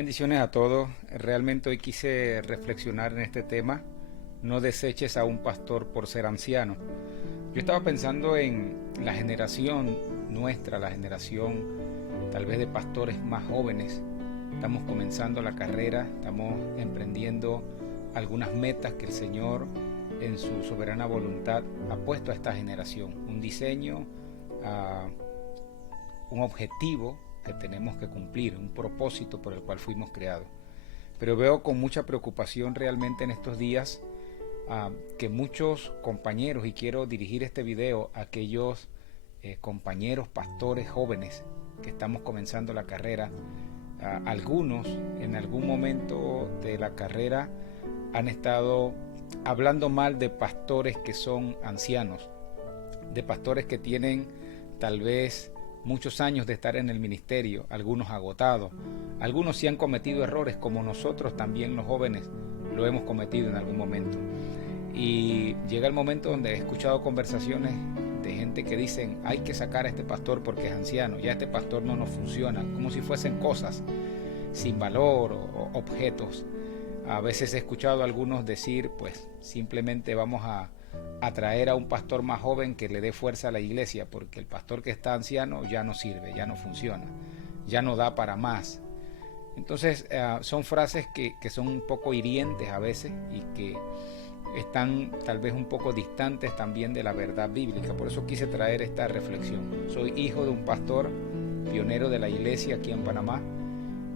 Bendiciones a todos. Realmente hoy quise reflexionar en este tema. No deseches a un pastor por ser anciano. Yo estaba pensando en la generación nuestra, la generación tal vez de pastores más jóvenes. Estamos comenzando la carrera, estamos emprendiendo algunas metas que el Señor en su soberana voluntad ha puesto a esta generación. Un diseño, un objetivo que tenemos que cumplir, un propósito por el cual fuimos creados. Pero veo con mucha preocupación realmente en estos días que muchos compañeros, y quiero dirigir este video a aquellos compañeros pastores jóvenes que estamos comenzando la carrera, algunos en algún momento de la carrera han estado hablando mal de pastores que son ancianos, de pastores que tienen tal vez muchos años de estar en el ministerio, algunos agotados, algunos sí han cometido errores como nosotros también los jóvenes lo hemos cometido en algún momento. Y llega el momento donde he escuchado conversaciones de gente que dicen hay que sacar a este pastor porque es anciano, ya este pastor no nos funciona, como si fuesen cosas sin valor o objetos. A veces he escuchado a algunos decir pues simplemente vamos a traer a un pastor más joven que le dé fuerza a la iglesia, porque el pastor que está anciano ya no sirve, ya no funciona, ya no da para más. Entonces son frases que son un poco hirientes a veces y que están tal vez un poco distantes también de la verdad bíblica. Por eso quise traer esta reflexión. Soy hijo de un pastor pionero de la iglesia aquí en Panamá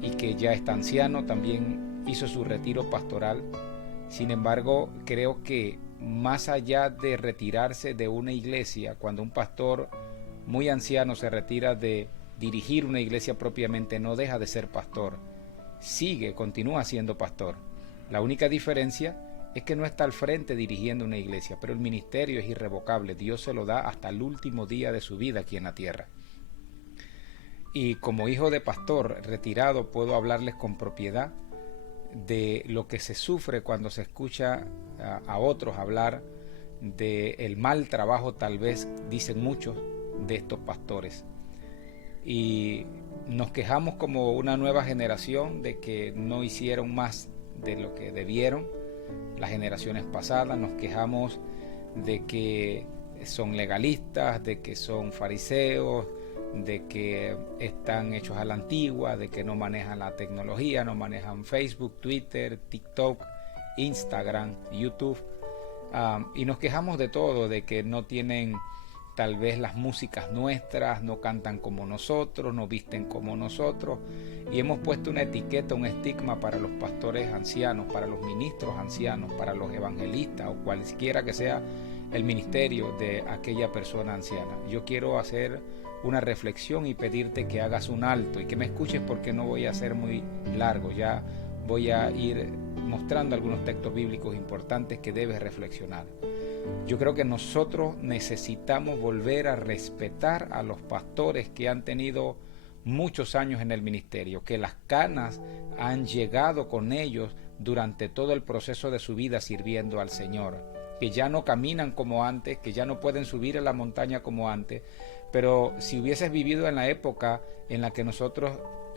y que ya está anciano, también hizo su retiro pastoral. Sin embargo, creo que más allá de retirarse de una iglesia, cuando un pastor muy anciano se retira de dirigir una iglesia propiamente, no deja de ser pastor, continúa siendo pastor. La única diferencia es que no está al frente dirigiendo una iglesia, pero el ministerio es irrevocable. Dios se lo da hasta el último día de su vida aquí en la tierra. Y como hijo de pastor retirado puedo hablarles con propiedad de lo que se sufre cuando se escucha a otros hablar del mal trabajo, tal vez dicen muchos, de estos pastores. Y nos quejamos como una nueva generación de que no hicieron más de lo que debieron las generaciones pasadas. Nos quejamos de que son legalistas, de que son fariseos, de que están hechos a la antigua, de que no manejan la tecnología, no manejan Facebook, Twitter, TikTok, Instagram, YouTube, y nos quejamos de todo, de que no tienen tal vez las músicas nuestras, no cantan como nosotros, no visten como nosotros, y hemos puesto una etiqueta, un estigma para los pastores ancianos, para los ministros ancianos, para los evangelistas o cualquiera que sea el ministerio de aquella persona anciana. Yo quiero hacer una reflexión y pedirte que hagas un alto y que me escuches, porque no voy a ser muy largo, ya voy a ir mostrando algunos textos bíblicos importantes que debes reflexionar. Yo creo que nosotros necesitamos volver a respetar a los pastores que han tenido muchos años en el ministerio, que las canas han llegado con ellos durante todo el proceso de su vida sirviendo al Señor, que ya no caminan como antes, que ya no pueden subir a la montaña como antes. Pero si hubieses vivido en la época en la que nosotros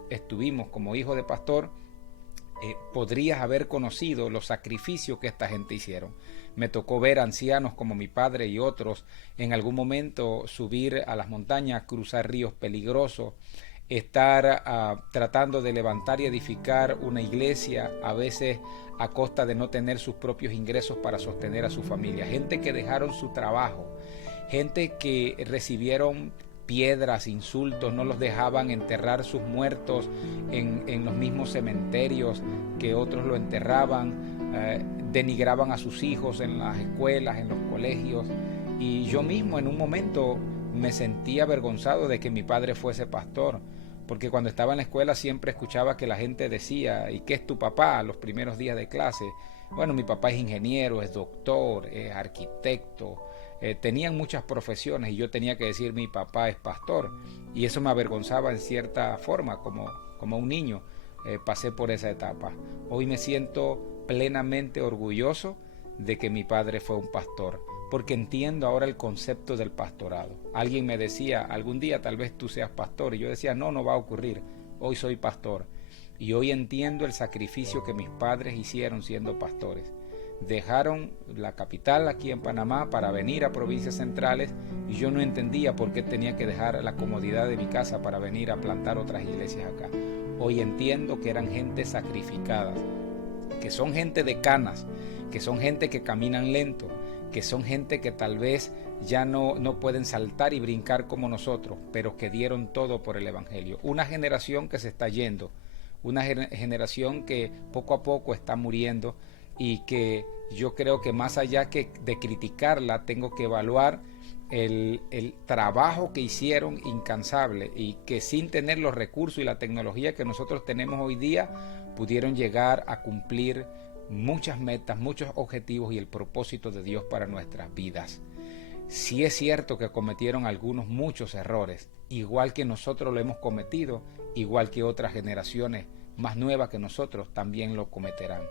estuvimos como hijo de pastor, podrías haber conocido los sacrificios que esta gente hicieron. Me tocó ver ancianos como mi padre y otros en algún momento subir a las montañas, cruzar ríos peligrosos, estar tratando de levantar y edificar una iglesia, a veces a costa de no tener sus propios ingresos para sostener a su familia. Gente que dejaron su trabajo, gente que recibieron piedras, insultos, no los dejaban enterrar sus muertos en los mismos cementerios que otros lo enterraban, denigraban a sus hijos en las escuelas, en los colegios. Y yo mismo en un momento me sentí avergonzado de que mi padre fuese pastor, porque cuando estaba en la escuela siempre escuchaba que la gente decía: ¿y qué es tu papá? Los primeros días de clase. Bueno, mi papá es ingeniero, es doctor, es arquitecto. Tenían muchas profesiones y yo tenía que decir mi papá es pastor, y eso me avergonzaba en cierta forma como un niño. Pasé por esa etapa. Hoy me siento plenamente orgulloso de que mi padre fue un pastor, porque entiendo ahora el concepto del pastorado. Alguien me decía: algún día tal vez tú seas pastor, y yo decía: no va a ocurrir, hoy soy pastor. Y hoy entiendo el sacrificio que mis padres hicieron siendo pastores. Dejaron la capital aquí en Panamá para venir a provincias centrales y yo no entendía por qué tenía que dejar la comodidad de mi casa para venir a plantar otras iglesias acá. Hoy entiendo que eran gente sacrificada, que son gente de canas, que son gente que caminan lento, que son gente que tal vez ya no pueden saltar y brincar como nosotros, pero que dieron todo por el Evangelio. Una generación que se está yendo, una generación que poco a poco está muriendo, y que yo creo que más allá que de criticarla, tengo que evaluar el trabajo que hicieron incansable, y que sin tener los recursos y la tecnología que nosotros tenemos hoy día, pudieron llegar a cumplir muchas metas, muchos objetivos y el propósito de Dios para nuestras vidas. Sí es cierto que cometieron muchos errores, igual que nosotros lo hemos cometido, igual que otras generaciones más nuevas que nosotros también lo cometerán.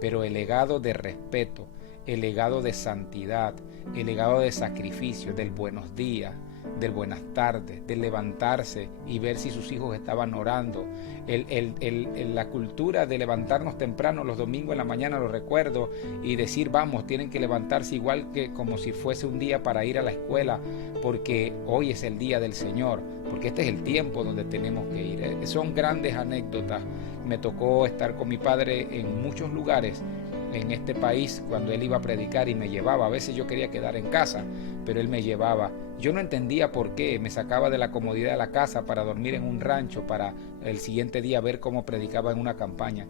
Pero el legado de respeto, el legado de santidad, el legado de sacrificio, del buenos días, del buenas tardes, del levantarse y ver si sus hijos estaban orando, la cultura de levantarnos temprano los domingos en la mañana, lo recuerdo, y decir vamos, tienen que levantarse igual que como si fuese un día para ir a la escuela, porque hoy es el día del Señor, porque este es el tiempo donde tenemos que ir. Son grandes anécdotas. Me tocó estar con mi padre en muchos lugares en este país cuando él iba a predicar y me llevaba. A veces yo quería quedar en casa, pero él me llevaba. Yo no entendía por qué. Me sacaba de la comodidad de la casa para dormir en un rancho, para el siguiente día ver cómo predicaba en una campaña.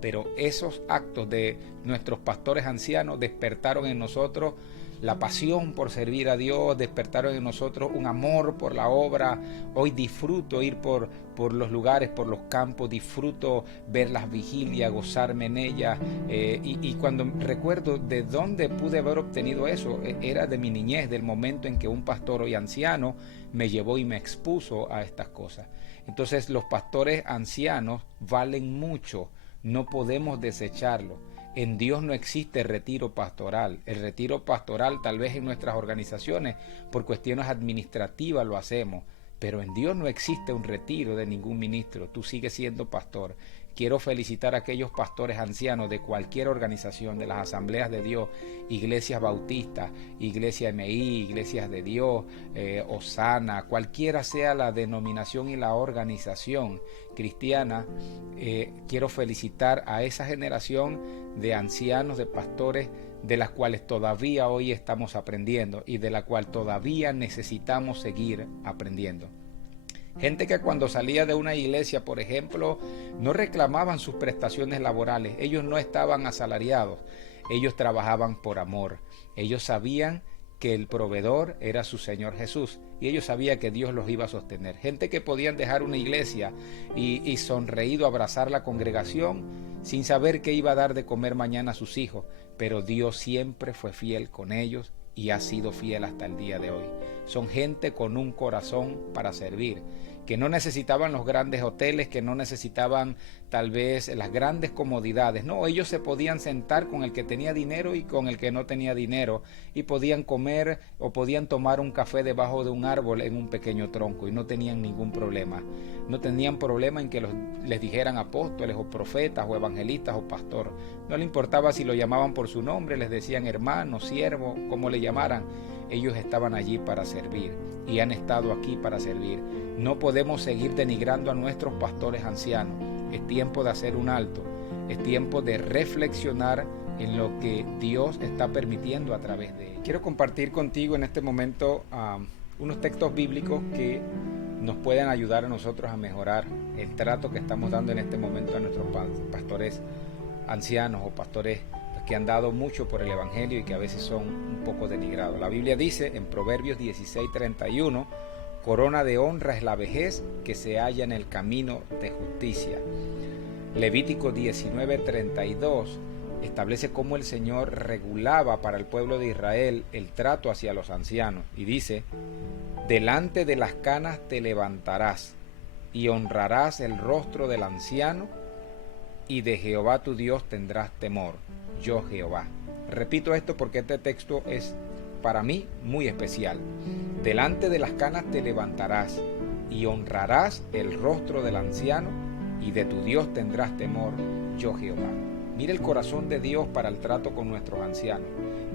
Pero esos actos de nuestros pastores ancianos despertaron en nosotros la pasión por servir a Dios, despertaron en nosotros un amor por la obra. Hoy disfruto ir por los lugares, por los campos, disfruto ver las vigilias, gozarme en ellas, y cuando recuerdo de dónde pude haber obtenido eso, era de mi niñez, del momento en que un pastor hoy anciano me llevó y me expuso a estas cosas. Entonces los pastores ancianos valen mucho, no podemos desecharlo. En Dios no existe retiro pastoral. El retiro pastoral tal vez en nuestras organizaciones por cuestiones administrativas lo hacemos, pero en Dios no existe un retiro de ningún ministro. Tú sigues siendo pastor. Quiero felicitar a aquellos pastores ancianos de cualquier organización, de las asambleas de Dios, iglesias bautistas, iglesia MI, iglesias de Dios, Osana, cualquiera sea la denominación y la organización cristiana. Quiero felicitar a esa generación de ancianos, de pastores, de las cuales todavía hoy estamos aprendiendo y de la cual todavía necesitamos seguir aprendiendo. Gente que cuando salía de una iglesia, por ejemplo, no reclamaban sus prestaciones laborales. Ellos no estaban asalariados. Ellos trabajaban por amor. Ellos sabían que el proveedor era su Señor Jesús y ellos sabían que Dios los iba a sostener. Gente que podían dejar una iglesia y sonreído abrazar la congregación sin saber qué iba a dar de comer mañana a sus hijos, pero Dios siempre fue fiel con ellos y ha sido fiel hasta el día de hoy. Son gente con un corazón para servir, que no necesitaban los grandes hoteles, que no necesitaban tal vez las grandes comodidades. No, ellos se podían sentar con el que tenía dinero y con el que no tenía dinero, y podían comer o podían tomar un café debajo de un árbol en un pequeño tronco y no tenían ningún problema. No tenían problema en que les dijeran apóstoles o profetas o evangelistas o pastor. No le importaba si lo llamaban por su nombre, les decían hermano, siervo, como le llamaran. Ellos estaban allí para servir y han estado aquí para servir. No podemos seguir denigrando a nuestros pastores ancianos. Es tiempo de hacer un alto. Es tiempo de reflexionar en lo que Dios está permitiendo a través de ellos. Quiero compartir contigo en este momento unos textos bíblicos que nos pueden ayudar a nosotros a mejorar el trato que estamos dando en este momento a nuestros pastores ancianos o pastores que han dado mucho por el Evangelio y que a veces son un poco denigrados. La Biblia dice en Proverbios 16:31, corona de honra es la vejez que se halla en el camino de justicia. Levítico 19:32 establece cómo el Señor regulaba para el pueblo de Israel el trato hacia los ancianos y dice: delante de las canas te levantarás y honrarás el rostro del anciano y de Jehová tu Dios tendrás temor, yo Jehová. Repito esto porque este texto es para mí muy especial. Delante de las canas te levantarás y honrarás el rostro del anciano y de tu Dios tendrás temor, yo Jehová. Mira el corazón de Dios para el trato con nuestros ancianos.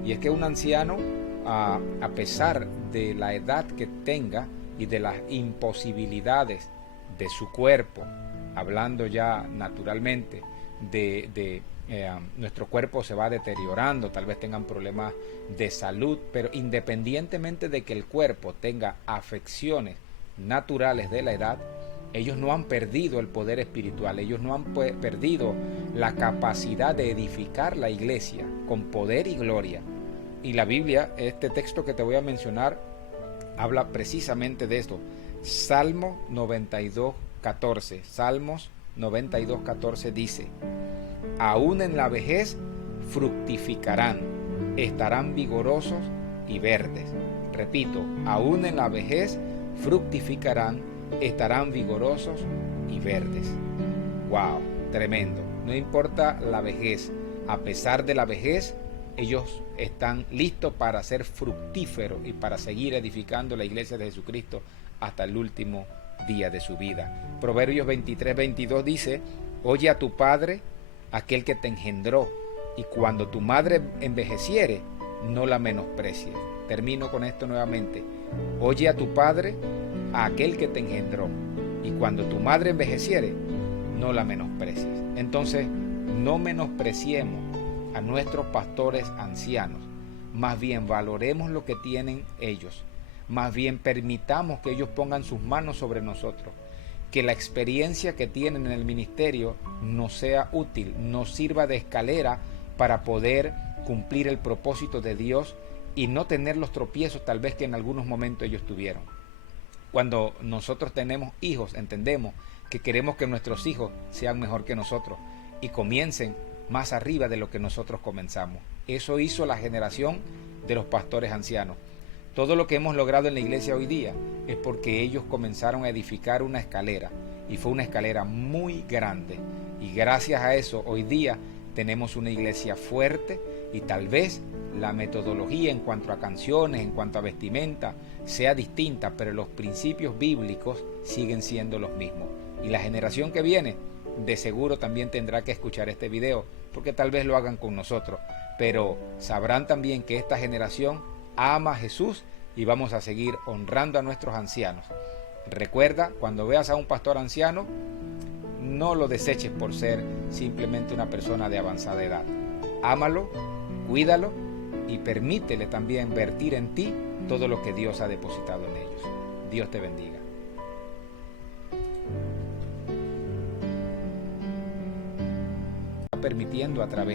Y es que un anciano, a pesar de la edad que tenga y de las imposibilidades de su cuerpo, hablando ya naturalmente nuestro cuerpo se va deteriorando, tal vez tengan problemas de salud, pero independientemente de que el cuerpo tenga afecciones naturales de la edad, ellos no han perdido el poder espiritual, ellos no han perdido la capacidad de edificar la iglesia con poder y gloria. Y la Biblia, este texto que te voy a mencionar, habla precisamente de esto. Salmo 92:14. Salmos 92:14 dice: aún en la vejez fructificarán, estarán vigorosos y verdes. Repito, aún en la vejez fructificarán, estarán vigorosos y verdes. ¡Wow! Tremendo. No importa la vejez, a pesar de la vejez, ellos están listos para ser fructíferos y para seguir edificando la iglesia de Jesucristo hasta el último día de su vida. Proverbios 23:22 dice: oye a tu padre, aquel que te engendró, y cuando tu madre envejeciere, no la menosprecies. Termino con esto nuevamente. Oye a tu padre, a aquel que te engendró, y cuando tu madre envejeciere, no la menosprecies. Entonces, no menospreciemos a nuestros pastores ancianos, más bien valoremos lo que tienen ellos, más bien permitamos que ellos pongan sus manos sobre nosotros, que la experiencia que tienen en el ministerio nos sea útil, nos sirva de escalera para poder cumplir el propósito de Dios y no tener los tropiezos tal vez que en algunos momentos ellos tuvieron. Cuando nosotros tenemos hijos, entendemos que queremos que nuestros hijos sean mejor que nosotros y comiencen más arriba de lo que nosotros comenzamos. Eso hizo la generación de los pastores ancianos. Todo lo que hemos logrado en la iglesia hoy día es porque ellos comenzaron a edificar una escalera, y fue una escalera muy grande, y gracias a eso hoy día tenemos una iglesia fuerte, y tal vez la metodología en cuanto a canciones, en cuanto a vestimenta sea distinta, pero los principios bíblicos siguen siendo los mismos. Y la generación que viene de seguro también tendrá que escuchar este video, porque tal vez lo hagan con nosotros, pero sabrán también que esta generación ama a Jesús y vamos a seguir honrando a nuestros ancianos. Recuerda, cuando veas a un pastor anciano, no lo deseches por ser simplemente una persona de avanzada edad. Ámalo, cuídalo y permítele también vertir en ti todo lo que Dios ha depositado en ellos. Dios te bendiga. Permitiendo a través